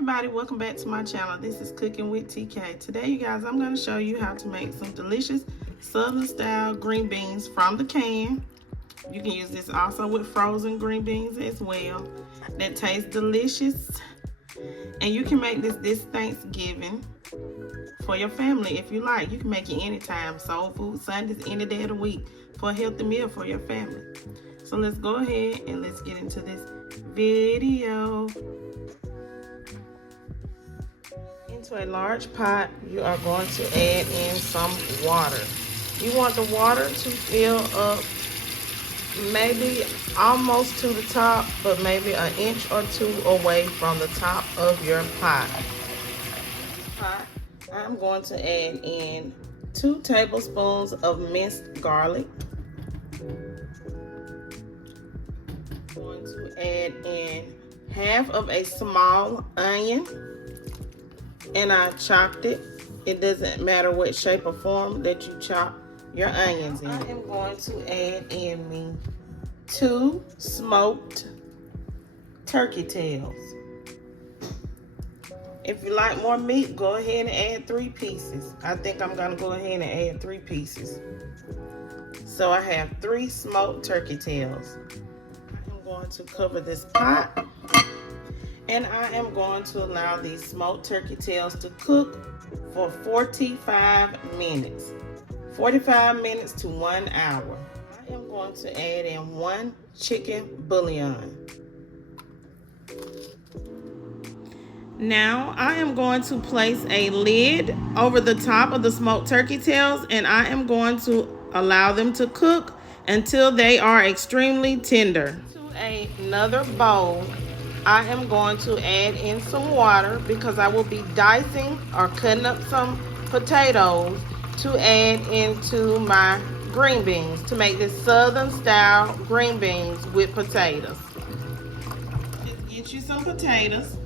everybody, welcome back to my channel. This is Cooking with TK. Today, you guys, I'm going to show you how to make some delicious Southern style green beans from the can. You can use this also with frozen green beans as well. That tastes delicious. And you can make this Thanksgiving for your family if you like. You can make it anytime. Soul food Sundays, any day of the week, for a healthy meal for your family. So let's go ahead and let's get into this video. Into a large pot, you are going to add in some water. You want the water to fill up maybe almost to the top, but maybe an inch or two away from the top of your pot. I'm going to add in 2 tablespoons of minced garlic. I'm going to add in half of a small onion, and I chopped it. It doesn't matter what shape or form that you chop your onions in. I am going to add in me 2 smoked turkey tails. If you like more meat, go ahead and add 3 pieces. I think I'm gonna go ahead and add 3 pieces. So I have 3 smoked turkey tails. I'm going to cover this pot, and I am going to allow these smoked turkey tails to cook for 45 minutes. 45 minutes to 1 hour. I am going to add in 1 chicken bouillon. Now I am going to place a lid over the top of the smoked turkey tails, and I am going to allow them to cook until they are extremely tender. To another bowl, I am going to add in some water because I will be dicing or cutting up some potatoes to add into my green beans to make this Southern style green beans with potatoes. Just get you some potatoes,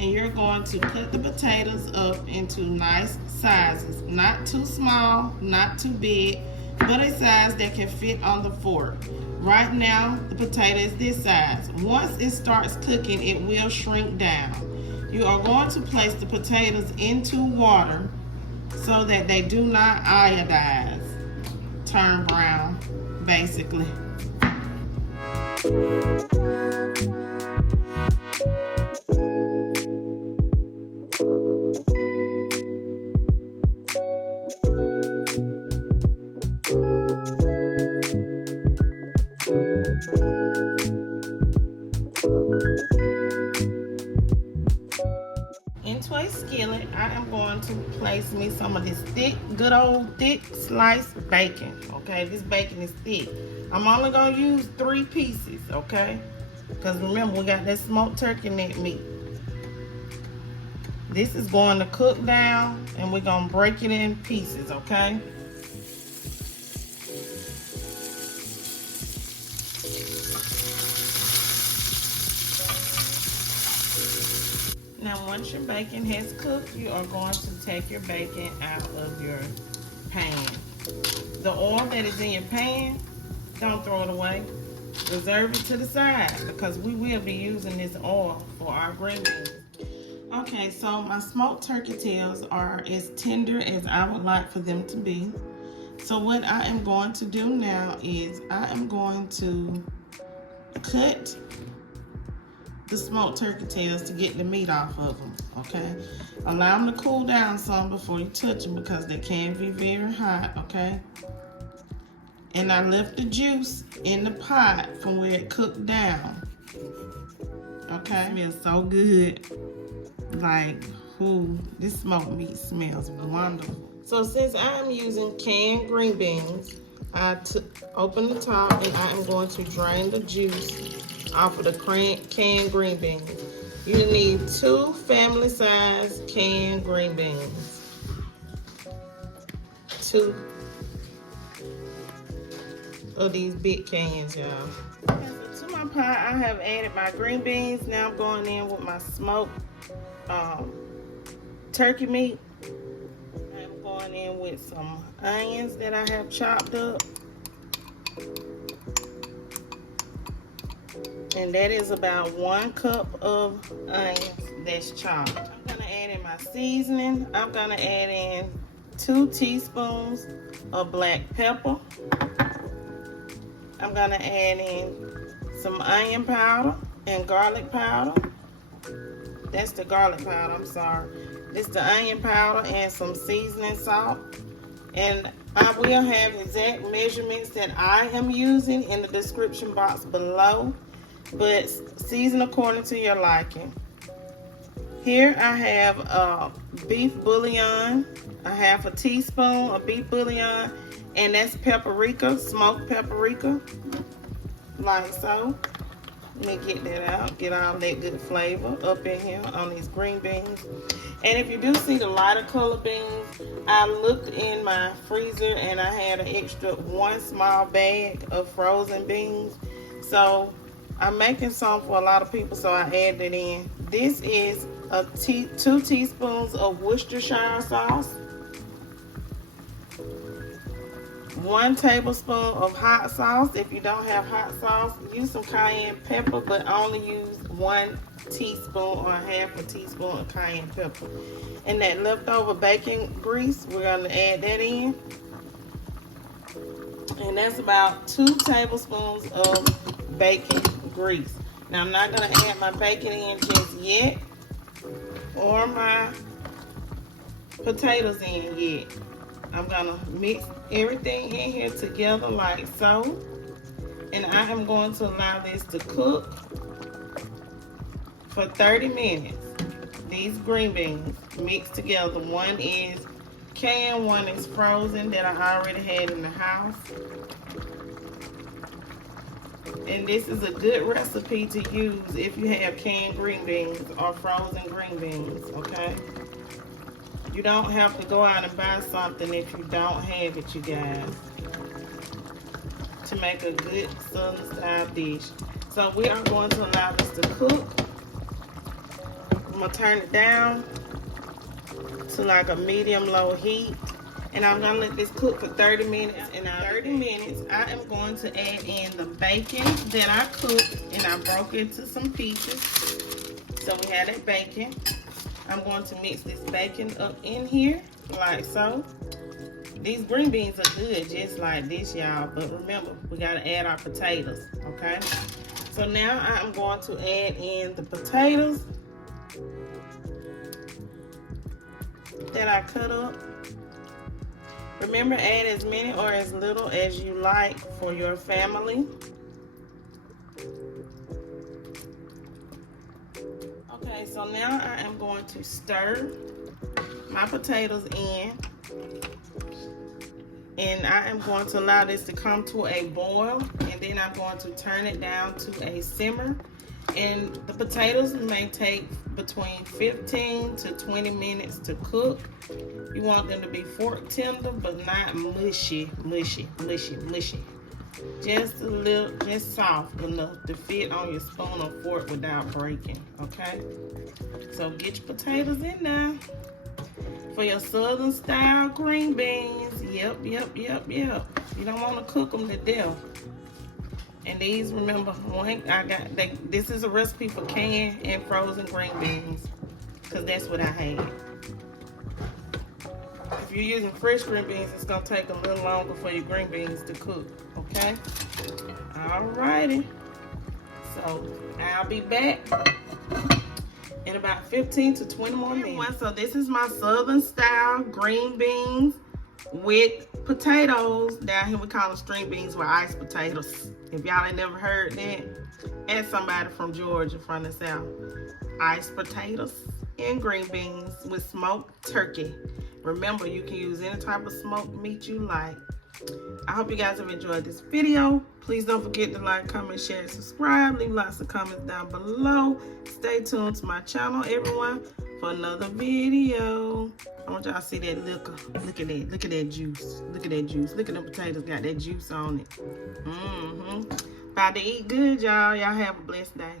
and you're going to cut the potatoes up into nice sizes. Not too small, not too big, but a size that can fit on the fork. Right now, the potato is this size. Once it starts cooking, it will shrink down. You are going to place the potatoes into water so that they do not iodize, turn brown, basically. Into a skillet, I am going to place me some of this thick, good old thick sliced bacon. Okay, this bacon is thick. I'm only going to use 3 pieces, okay? Because remember, we got that smoked turkey neck meat. This is going to cook down, and we're going to break it in pieces, okay? Now, once your bacon has cooked, you are going to take your bacon out of your pan. The oil that is in your pan, don't throw it away. Reserve it to the side because we will be using this oil for our green beans. Okay, so my smoked turkey tails are as tender as I would like for them to be. So what I am going to do now is I am going to cut the smoked turkey tails to get the meat off of them, okay? Allow them to cool down some before you touch them because they can be very hot, okay? And I left the juice in the pot from where it cooked down, okay? It smells so good. Like, ooh, this smoked meat smells wonderful. So since I am using canned green beans, I open the top and I am going to drain the juice off of the canned green beans. You need 2 family size canned green beans. 2 of these big cans, y'all. To my pot, I have added my green beans. Now I'm going in with my smoked turkey meat. I'm going in with some onions that I have chopped up. And that is about 1 cup of onions that's chopped. I'm gonna add in my seasoning. I'm gonna add in 2 teaspoons of black pepper. I'm gonna add in some onion powder and garlic powder. That's the garlic powder, I'm sorry. This is the onion powder and some seasoning salt. And I will have exact measurements that I am using in the description box below, but season according to your liking. Here I have beef bouillon, a half a teaspoon of beef bouillon, and that's paprika, smoked paprika, like so. Let me get that out, get all that good flavor up in here on these green beans. And if you do see the lighter color beans, I looked in my freezer and I had an extra 1 small bag of frozen beans. So I'm making some for a lot of people, so I added it in. This is 2 teaspoons of Worcestershire sauce, 1 tablespoon of hot sauce. If you don't have hot sauce, use some cayenne pepper, but only use 1 teaspoon or half a teaspoon of cayenne pepper. And that leftover bacon grease, we're going to add that in. And that's about 2 tablespoons of bacon grease. Now I'm not going to add my bacon in just yet, or my potatoes in yet. I'm gonna mix everything in here together like so. And I am going to allow this to cook for 30 minutes. These green beans mixed together. One is canned, one is frozen that I already had in the house. And this is a good recipe to use if you have canned green beans or frozen green beans, okay? You don't have to go out and buy something if you don't have it, you guys, to make a good southern style dish. So we are going to allow this to cook. I'm going to turn it down to like a medium-low heat. And I'm going to let this cook for 30 minutes. And in 30 minutes, I am going to add in the bacon that I cooked and I broke into some pieces. So we have that bacon. I'm going to mix this bacon up in here, like so. These green beans are good just like this, y'all. But remember, we got to add our potatoes, okay? So now I'm going to add in the potatoes that I cut up. Remember, add as many or as little as you like for your family. Okay, so now I am going to stir my potatoes in, and I am going to allow this to come to a boil, and then I'm going to turn it down to a simmer. And the potatoes may take between 15 to 20 minutes to cook. You want them to be fork tender, but not mushy. Just a little, just soft enough to fit on your spoon or fork without breaking, okay? So get your potatoes in there for your southern style green beans. Yep. You don't want to cook them to death. And these, remember, this is a recipe for canned and frozen green beans, because that's what I had. If you're using fresh green beans, it's going to take a little longer for your green beans to cook, okay? Alrighty. So, I'll be back in about 15 to 20 more minutes. So, this is my southern style green beans with potatoes. Down here we call them string beans with iced potatoes. If y'all ain't never heard that, ask somebody from Georgia, from the South. Iced potatoes and green beans with smoked turkey. Remember, you can use any type of smoked meat you like. I hope you guys have enjoyed this video. Please don't forget to like, comment, share, and subscribe. Leave lots of comments down below. Stay tuned to my channel, everyone, for another video. I want y'all to see that liquor. Look at that. Look at that juice. Look at that juice. Look at the potatoes. Got that juice on it. About to eat good, y'all. Y'all have a blessed day.